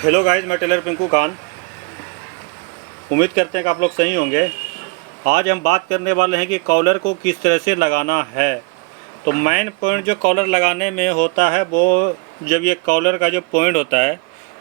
Hello guys, मैं Taylor Pinku Khan. उम्मीद करते हैं कि आप लोग सही होंगे। आज हम बात करने वाले हैं कि कॉलर को किस तरह से लगाना है। तो मेन पॉइंट जो कॉलर लगाने में होता है वो, जब ये कॉलर का जो पॉइंट होता है,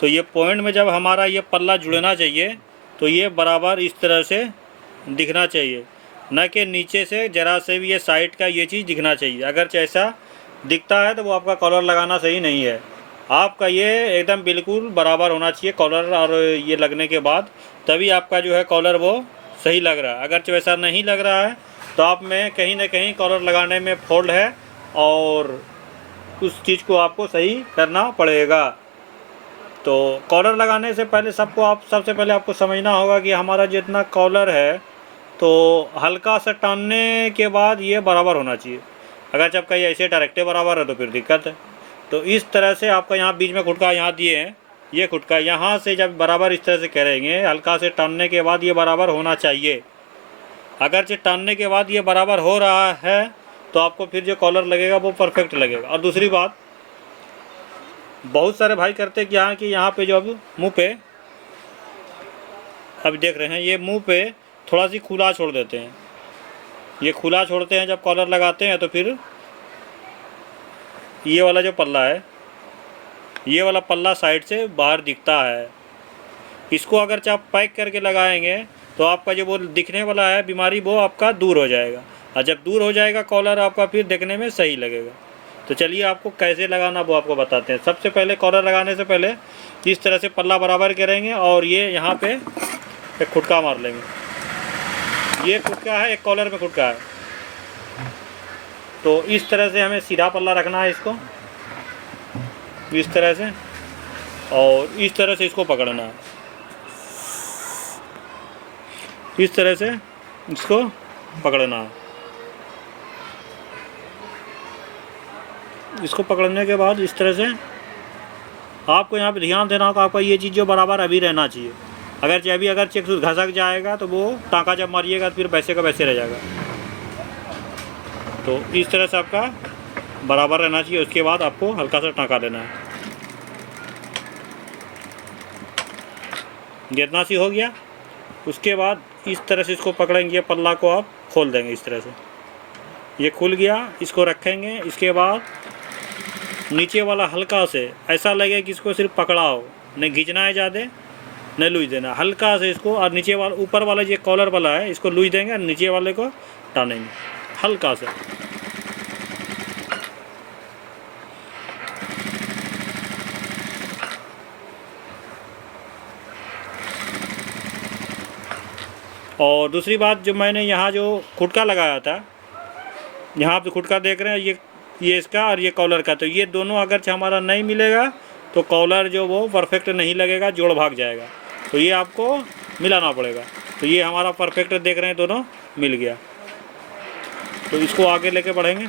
तो ये पॉइंट में जब हमारा ये पल्ला जुड़ना चाहिए तो ये बराबर इस तरह से दिखना चाहिए, न कि नीचे से ज़रा से भी ये साइड का ये चीज़ दिखना चाहिए। अगर ऐसा दिखता है तो वो आपका कॉलर लगाना सही नहीं है। आपका ये एकदम बिल्कुल बराबर होना चाहिए कॉलर, और ये लगने के बाद तभी आपका जो है कॉलर वो सही लग रहा है। अगर वैसा नहीं लग रहा है तो आप में कहीं ना कहीं कॉलर लगाने में फॉल्ट है और उस चीज़ को आपको सही करना पड़ेगा। तो कॉलर लगाने से पहले सबसे पहले आपको समझना होगा कि हमारा जितना कॉलर है तो हल्का सा टानने के बाद ये बराबर होना चाहिए। अगर जब कहीं ऐसे डायरेक्टे बराबर है तो फिर दिक्कत है। तो इस तरह से आपका यहाँ बीच में खुटका यहाँ दिए हैं, ये खुटका यहाँ से जब बराबर इस तरह से करेंगे, हल्का से टानने के बाद ये बराबर होना चाहिए। अगर जो टानने के बाद ये बराबर हो रहा है तो आपको फिर जो कॉलर लगेगा वो परफेक्ट लगेगा। और दूसरी बात, बहुत सारे भाई करते क्या है कि यहाँ पे जो अब मुँह पे अब देख रहे हैं, ये मुँह पे थोड़ा सी खुला छोड़ देते हैं। ये खुला छोड़ते हैं जब कॉलर लगाते हैं तो फिर ये वाला जो पल्ला है, ये वाला पल्ला साइड से बाहर दिखता है। इसको अगर आप पैक करके लगाएंगे तो आपका जो वो दिखने वाला है बीमारी वो आपका दूर हो जाएगा, और जब दूर हो जाएगा कॉलर आपका फिर देखने में सही लगेगा। तो चलिए आपको कैसे लगाना वो आपको बताते हैं। सबसे पहले कॉलर लगाने से पहले इस तरह से पल्ला बराबर करेंगे और ये यहाँ पे एक खुटका मार लेंगे। ये खुटका है, एक कॉलर में खुटका है। तो इस तरह से हमें सीधा पल्ला रखना है इसको, इस तरह से, और इस तरह से इसको पकड़ना है। इस तरह से इसको पकड़ना है। इसको पकड़ने के बाद इस तरह से आपको यहाँ पे ध्यान देना होगा, आपका ये चीज़ जो बराबर अभी रहना चाहिए। अगर चेक घसक जाएगा तो वो टाँका जब मारिएगा तो फिर वैसे का वैसे रह जाएगा। तो इस तरह से आपका बराबर रहना चाहिए। उसके बाद आपको हल्का सा टाँका देना है। जितना सी हो गया, उसके बाद इस तरह से इसको पकड़ेंगे, पल्ला को आप खोल देंगे इस तरह से। ये खुल गया, इसको रखेंगे। इसके बाद नीचे वाला हल्का से ऐसा लगे कि इसको सिर्फ पकड़ा हो, नहीं खींचना है ज़्यादा, नहीं लूज देना, हल्का से इसको। और नीचे वाला, ऊपर वाला जो कॉलर वाला है इसको लूज देंगे और नीचे वाले को टानेंगे हल्का से। और दूसरी बात, जो मैंने यहाँ जो खुटका लगाया था, यहाँ आप खुटका देख रहे हैं, ये इसका और ये कॉलर का, तो ये दोनों अगर हमारा नहीं मिलेगा तो कॉलर जो वो परफेक्ट नहीं लगेगा, जोड़ भाग जाएगा। तो ये आपको मिलाना पड़ेगा। तो ये हमारा परफेक्ट देख रहे हैं, दोनों मिल गया। तो इसको आगे लेके बढ़ेंगे।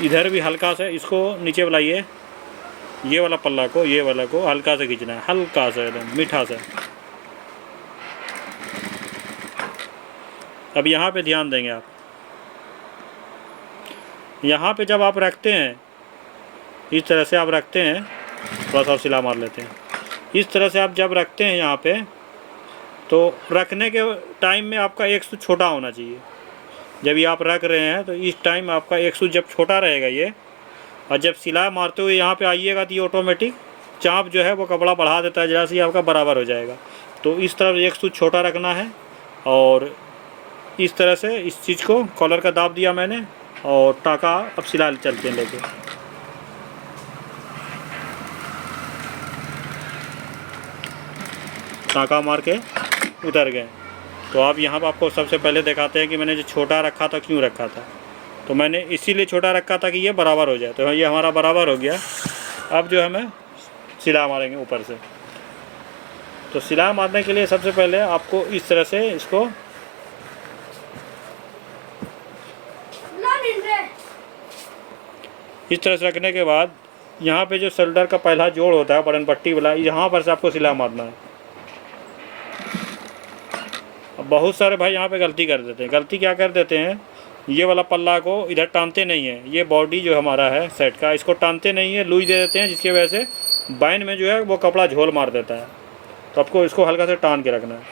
इधर भी हल्का से इसको नीचे बुलाइए, ये वाला पल्ला को, ये वाला को हल्का से खींचना है, हल्का से एकदम मीठा से। अब यहाँ पे ध्यान देंगे आप, यहाँ पे जब आप रखते हैं, इस तरह से आप रखते हैं, थोड़ा सा सिला मार लेते हैं। इस तरह से आप जब रखते हैं यहाँ पे, तो रखने के टाइम में आपका एक सूच छोटा होना चाहिए। जब ये आप रख रहे हैं तो इस टाइम आपका एक सूच जब छोटा रहेगा ये, और जब सिलाई मारते हुए यहाँ पे आइएगा तो ये ऑटोमेटिक चाँप जो है वो कपड़ा बढ़ा देता है, जरा सी आपका बराबर हो जाएगा। तो इस तरह एक सूच छोटा रखना है। और इस तरह से इस चीज़ को, कॉलर का दाब दिया मैंने, और टाँका अब सिला चलते हैं लेके। टाँका मार के उतर गए। तो अब यहाँ पर आपको सबसे पहले दिखाते हैं कि मैंने जो छोटा रखा था क्यों रखा था। तो मैंने इसीलिए छोटा रखा था कि ये बराबर हो जाए। तो ये हमारा बराबर हो गया। अब जो है हमें सिला मारेंगे ऊपर से। तो सिला मारने के लिए सबसे पहले आपको इस तरह से इसको इस तरह से रखने के बाद यहाँ पे जो शोल्डर का पहला जोड़ होता है बटन पट्टी वाला, यहाँ पर से आपको सिला मारना है। बहुत सारे भाई यहाँ पे गलती कर देते हैं। गलती क्या कर देते हैं, ये वाला पल्ला को इधर टानते नहीं है, ये बॉडी जो हमारा है सेट का, इसको टानते नहीं है, लूज दे देते हैं, जिसकी वजह से बाइन में जो है वो कपड़ा झोल मार देता है। तो आपको इसको हल्का से टान के रखना है।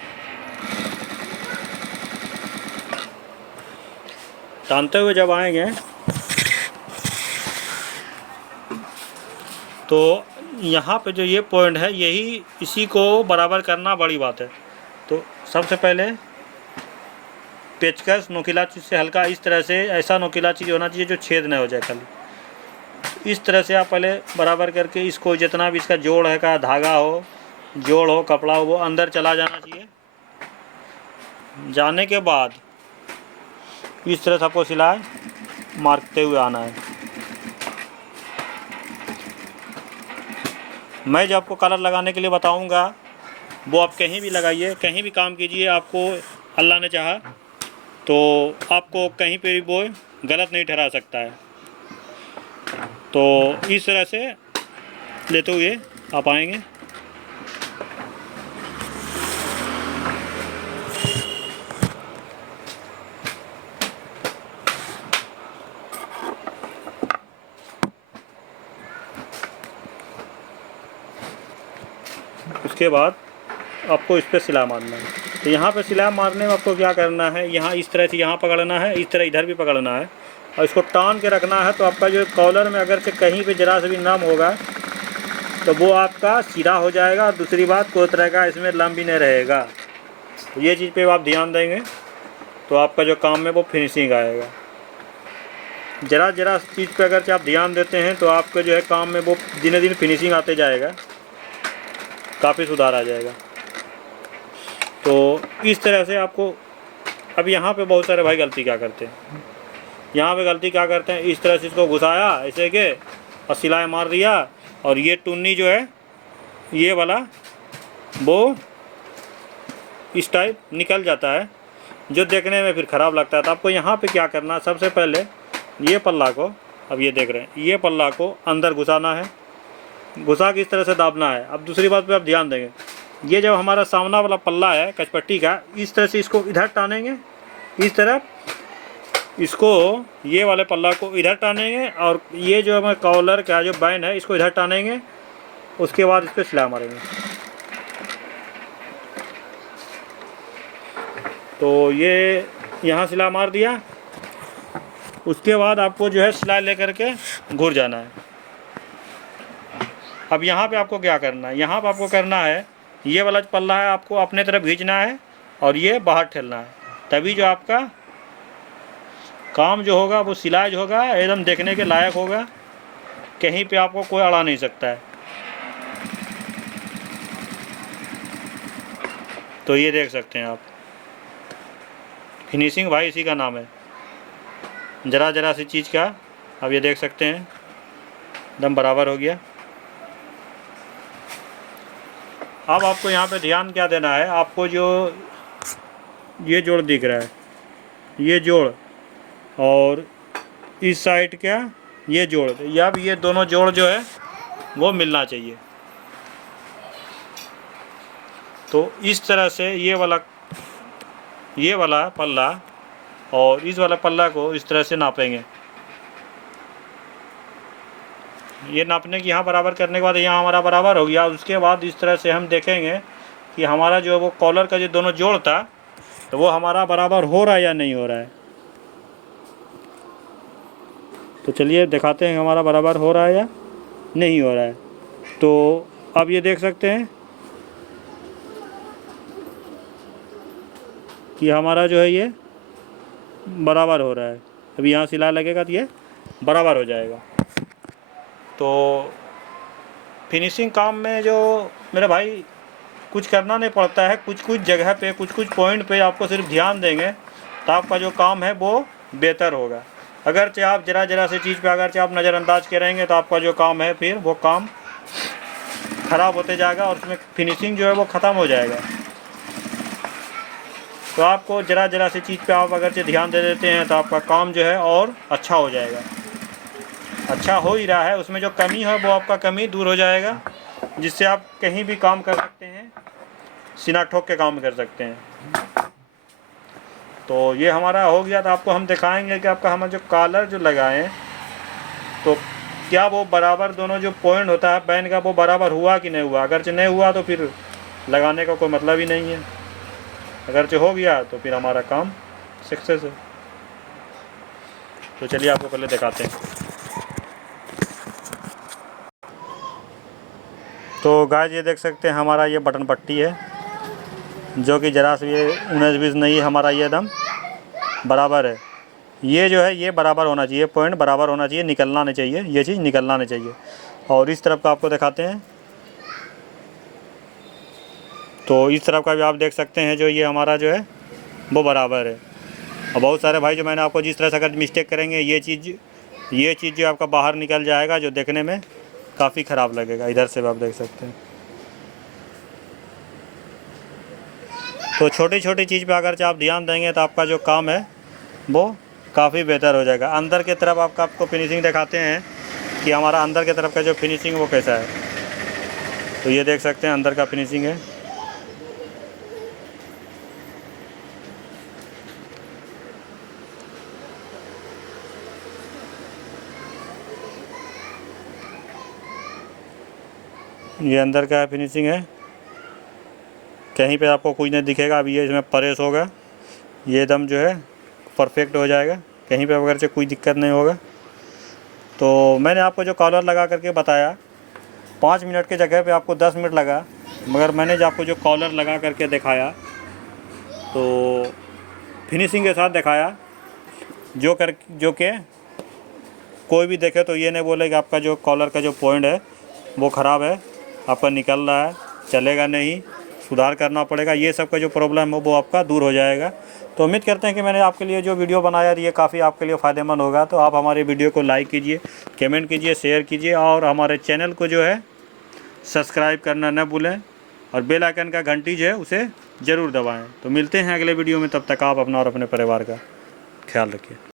टानते हुए जब आएंगे तो यहाँ पे जो ये पॉइंट है, यही इसी को बराबर करना बड़ी बात है। तो सबसे पहले पेचकस नोकीला चीज़ से हल्का इस तरह से, ऐसा नोकीला चीज़ होना चाहिए जो छेद न हो जाए खाली। इस तरह से आप पहले बराबर करके इसको, जितना भी इसका जोड़ है का धागा हो, जोड़ हो, कपड़ा हो, वो अंदर चला जाना चाहिए। जाने के बाद इस तरह से आपको सिलाई मारते हुए आना है। मैं जो आपको कलर लगाने के लिए बताऊंगा वो आप कहीं भी लगाइए, कहीं भी काम कीजिए, आपको अल्लाह ने चाहा तो आपको कहीं पे भी वो गलत नहीं ठहरा सकता है। तो इस तरह से लेते हुए आप आएंगे। उसके बाद आपको इस पर सिलाई मारना है। तो यहाँ पे सिलाई मारने में आपको क्या करना है, यहाँ इस तरह से यहाँ पकड़ना है, इस तरह इधर भी पकड़ना है और इसको टान के रखना है। तो आपका जो कॉलर में अगर से कहीं पे जरा से भी नम होगा तो वो आपका सीधा हो जाएगा। और दूसरी बात, कोई तरह का इसमें लम भी नहीं रहेगा। तो ये चीज़ पे आप ध्यान देंगे तो आपका जो काम में वो फिनिशिंग आएगा। जरा चीज़ पे अगर आप ध्यान देते हैं तो आपके जो है काम में वो दिन दिन फिनिशिंग आते जाएगा, काफ़ी सुधार आ जाएगा। तो इस तरह से आपको, अब यहाँ पे बहुत सारे भाई गलती क्या करते हैं, यहाँ पे गलती क्या करते हैं, इस तरह से इसको घुसाया ऐसे के और सिलाई मार दिया और ये टुन्नी जो है ये वाला वो इस टाइप निकल जाता है, जो देखने में फिर ख़राब लगता है। तो आपको यहाँ पे क्या करना है, सबसे पहले ये पल्ला को, अब ये देख रहे हैं, ये पल्ला को अंदर घुसाना है, घुसा के इस तरह से दाबना है। अब दूसरी बात पे आप ध्यान देंगे, ये जब हमारा सामना वाला पल्ला है कचपट्टी का, इस तरह से इसको इधर टानेंगे, इस तरफ इसको, ये वाले पल्ला को इधर टानेंगे और ये जो हमारे कॉलर का जो बाइन है इसको इधर टानेंगे। उसके बाद इस पर सिलाई मारेंगे। तो ये यहाँ सिलाई मार दिया। उसके बाद आपको जो है सिलाई लेकर के घुर जाना है। अब यहाँ पे आपको क्या करना है, यहाँ पे आपको करना है, ये वाला पल्ला है आपको अपने तरफ खींचना है और ये बाहर ठेलना है। तभी जो आपका काम जो होगा वो सिलाई जो होगा एकदम देखने के लायक होगा, कहीं पे आपको कोई अड़ा नहीं सकता है। तो ये देख सकते हैं आप, फिनिशिंग भाई इसी का नाम है। जरा सी चीज़ का अब ये देख सकते हैं एकदम बराबर हो गया। अब आपको यहाँ पे ध्यान क्या देना है, आपको जो ये जोड़ दिख रहा है, ये जोड़ और इस साइड क्या ये जोड़, या अब ये दोनों जोड़ जो है वो मिलना चाहिए। तो इस तरह से ये वाला पल्ला और इस वाला पल्ला को इस तरह से नापेंगे। ये नापने की यहाँ बराबर करने के बाद यहाँ हमारा बराबर हो गया। उसके बाद इस तरह से हम देखेंगे कि हमारा जो वो कॉलर का जो दोनों जोड़ था तो वो हमारा बराबर हो रहा है या नहीं हो रहा है। तो चलिए दिखाते हैं हमारा बराबर हो रहा है या नहीं हो रहा है। तो अब ये देख सकते हैं कि हमारा जो है ये बराबर हो रहा है। अभी यहाँ सिलाई लगेगा तो ये बराबर हो जाएगा। तो फिनिशिंग काम में जो मेरे भाई कुछ करना नहीं पड़ता है, कुछ जगह पे कुछ पॉइंट पे आपको सिर्फ ध्यान देंगे तो आपका जो काम है वो बेहतर होगा। अगर चाहे आप जरा सी चीज़ पे अगर चाहे आप नज़रअंदाज करेंगे तो आपका जो काम है फिर वो काम ख़राब होते जाएगा और उसमें फिनिशिंग जो है वो ख़त्म हो जाएगा। तो आपको जरा सी चीज़ पे आप अगर से ध्यान दे देते हैं तो आपका काम जो है और अच्छा हो जाएगा। अच्छा हो ही रहा है, उसमें जो कमी है वो आपका कमी दूर हो जाएगा, जिससे आप कहीं भी काम कर सकते हैं, सीना ठोक के काम कर सकते हैं। तो ये हमारा हो गया। तो आपको हम दिखाएंगे कि आपका हम जो कॉलर जो लगाएं तो क्या वो बराबर दोनों जो पॉइंट होता है बैन का वो बराबर हुआ कि नहीं हुआ। अगर नहीं हुआ तो फिर लगाने का कोई मतलब ही नहीं है, अगर हो गया तो फिर हमारा काम सक्सेस है। तो चलिए आपको पहले दिखाते हैं। तो गाइस ये देख सकते हैं हमारा ये बटन पट्टी है जो कि ज़रा से ये 19-20 नहीं है, हमारा ये एकदम बराबर है। ये जो है ये बराबर होना चाहिए, पॉइंट बराबर होना चाहिए, निकलना नहीं चाहिए, ये चीज़ निकलना नहीं चाहिए। और इस तरफ का आपको दिखाते हैं, तो इस तरफ का भी आप देख सकते हैं जो ये हमारा जो है वो बराबर है। और बहुत सारे भाई जो मैंने आपको जिस तरह से अगर मिस्टेक करेंगे ये चीज़ जो आपका बाहर निकल जाएगा, जो देखने में काफ़ी ख़राब लगेगा। इधर से भी आप देख सकते हैं। तो छोटी छोटी चीज़ पे अगर आप ध्यान देंगे तो आपका जो काम है वो काफ़ी बेहतर हो जाएगा। अंदर की तरफ आपको फिनिशिंग दिखाते हैं कि हमारा अंदर की तरफ का जो फिनिशिंग वो कैसा है। तो ये देख सकते हैं अंदर का फिनिशिंग है। ये अंदर का फिनिशिंग है, कहीं पे आपको कुछ नहीं दिखेगा। अभी ये इसमें प्रेस होगा, ये एकदम जो है परफेक्ट हो जाएगा, कहीं पे अगर से कोई दिक्कत नहीं होगा। तो मैंने आपको जो कॉलर लगा करके बताया 5 मिनट की जगह पे आपको 10 मिनट लगा, मगर मैंने जो आपको जो कॉलर लगा करके दिखाया तो फिनिशिंग के साथ दिखाया, जो कि कोई भी देखे तो ये नहीं बोले कि आपका जो कॉलर का जो पॉइंट है वो ख़राब है, आपका निकल रहा है, चलेगा नहीं, सुधार करना पड़ेगा। ये सब का जो प्रॉब्लम है वो आपका दूर हो जाएगा। तो उम्मीद करते हैं कि मैंने आपके लिए जो वीडियो बनाया ये काफ़ी आपके लिए फ़ायदेमंद होगा। तो आप हमारे वीडियो को लाइक कीजिए, कमेंट कीजिए, शेयर कीजिए और हमारे चैनल को जो है सब्सक्राइब करना न भूलें और बेल आइकन का घंटी जो है उसे ज़रूर दबाएँ। तो मिलते हैं अगले वीडियो में, तब तक आप अपना और अपने परिवार का ख्याल रखिए।